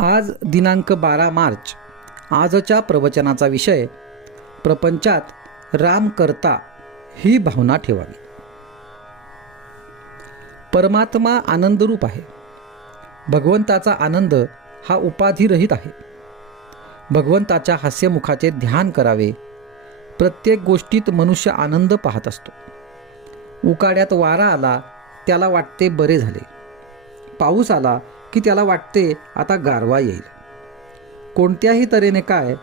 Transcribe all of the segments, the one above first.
आज दिनांक 12 मार्च. आजच्या प्रवचनाचा विषय प्रपंचात राम करता ही भावना ठेवावी. परमात्मा आनंदरूप आहे. भगवंताचा आनंद हा उपाधिरहित आहे. भगवंताच्या हास्यमुखाचे ध्यान करावे. प्रत्येक गोष्टीत मनुष्य आनंद पाहत असतो. उकाड्यात वारा आला त्याला वाटते बरे झाले. पाऊस आला की त्याला वाटते आता गारवा येईल. कोणत्याही तऱ्हेने काय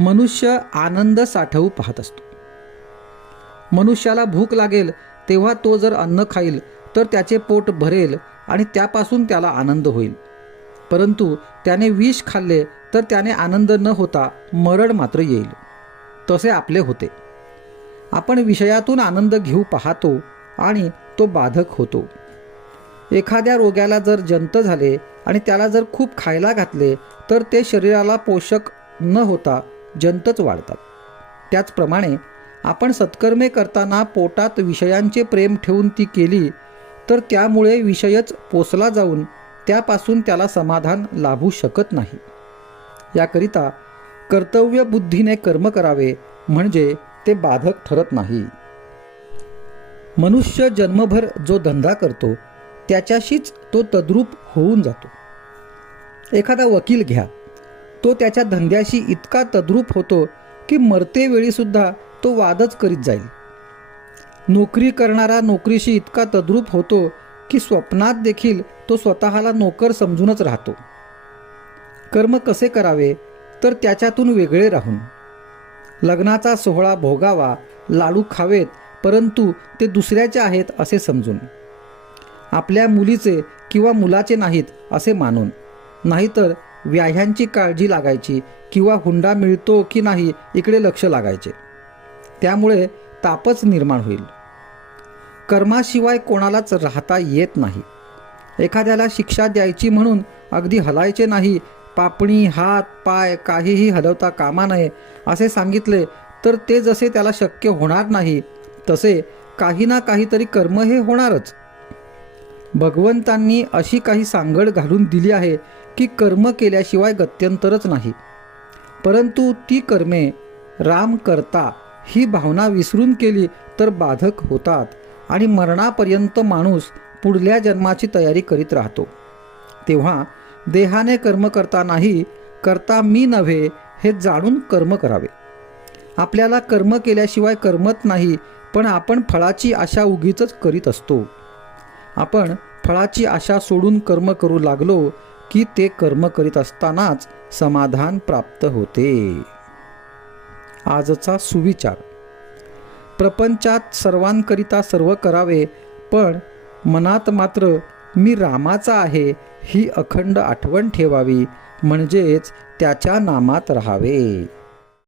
मनुष्य आनंद साठवू पाहत असतो. मनुष्याला भूक लागेल तेव्हा तो जर अन्न खाईल तर त्याचे पोट भरेल आणि त्यापासून त्याला आनंद होईल. परंतु त्याने विष खाल्ले तर त्याने आनंद न होता मरड मात्र येईल. तसे आपले होते. आपण विषयातून आनंद घेऊ पाहतो आणि तो बाधक होतो. एखाद्या रोग्याला जर जंत झाले आणि त्याला जर खूप खायला घातले तर ते शरीराला पोषक न होता जंतच वाढतात. त्याचप्रमाणे आपण सत्कर्मे करताना पोटात विषयांचे प्रेम ठेवून ती केली तर त्यामुळे विषयच पोसला जाऊन त्यापासून त्याला समाधान लाभू शकत नाही. याकरिता कर्तव्य बुद्धीने कर्म करावे म्हणजे ते बाधक ठरत नाही. मनुष्य जन्मभर जो धंदा करतो त्याच्याशीच तो तद्रूप होऊन जातो. एखादा वकील घ्या, तो त्याच्या धंद्याशी इतका तद्रूप होतो की मरतेवेळीसुद्धा तो वादच करीत जाईल. नोकरी करणारा नोकरीशी इतका तद्रूप होतो की स्वप्नात देखील तो स्वतःला नोकर समजूनच राहतो. कर्म कसे करावे तर त्याच्यातून वेगळे राहून. लग्नाचा सोहळा भोगावा, लाडू खावेत, परंतु ते दुसऱ्याचे आहेत असे समजून. आपल्या मुलीचे किंवा मुलाचे नाहीत असे मानून. नाहीतर व्याह्यांची काळजी लागायची किंवा हुंडा मिळतो की नाही इकडे लक्ष लागायचे. त्यामुळे तापच निर्माण होईल. कर्माशिवाय कोणालाच राहता येत नाही. एखाद्याला शिक्षा द्यायची म्हणून अगदी हलायचे नाही, पापणी हात पाय काहीही हलवता कामा नये असे सांगितले तर ते जसे त्याला शक्य होणार नाही तसे काही ना काहीतरी कर्म हे होणारच. भगवंतांनी अशी काही सांगड घालून दिली आहे की कर्म केल्याशिवाय गत्यंतरच नाही. परंतु ती कर्मे राम करता ही भावना विसरून केली तर बाधक होतात आणि मरणापर्यंत माणूस पुढल्या जन्माची तयारी करीत राहतो. तेव्हा देहाने कर्म करतानाही करता मी नव्हे हे जाणून कर्म करावे. आपल्याला कर्म केल्याशिवाय करमत नाही, पण आपण फळाची आशा उगीचच करीत असतो. आपण फळाची आशा सोडून कर्म करू लागलो की ते कर्म करीत असतानाच समाधान प्राप्त होते. आजचा सुविचार. प्रपंचात सर्वांकरिता सर्व करावे, पण मनात मात्र मी रामाचा आहे ही अखंड आठवण ठेवावी, म्हणजेच त्याच्या नामात राहावे.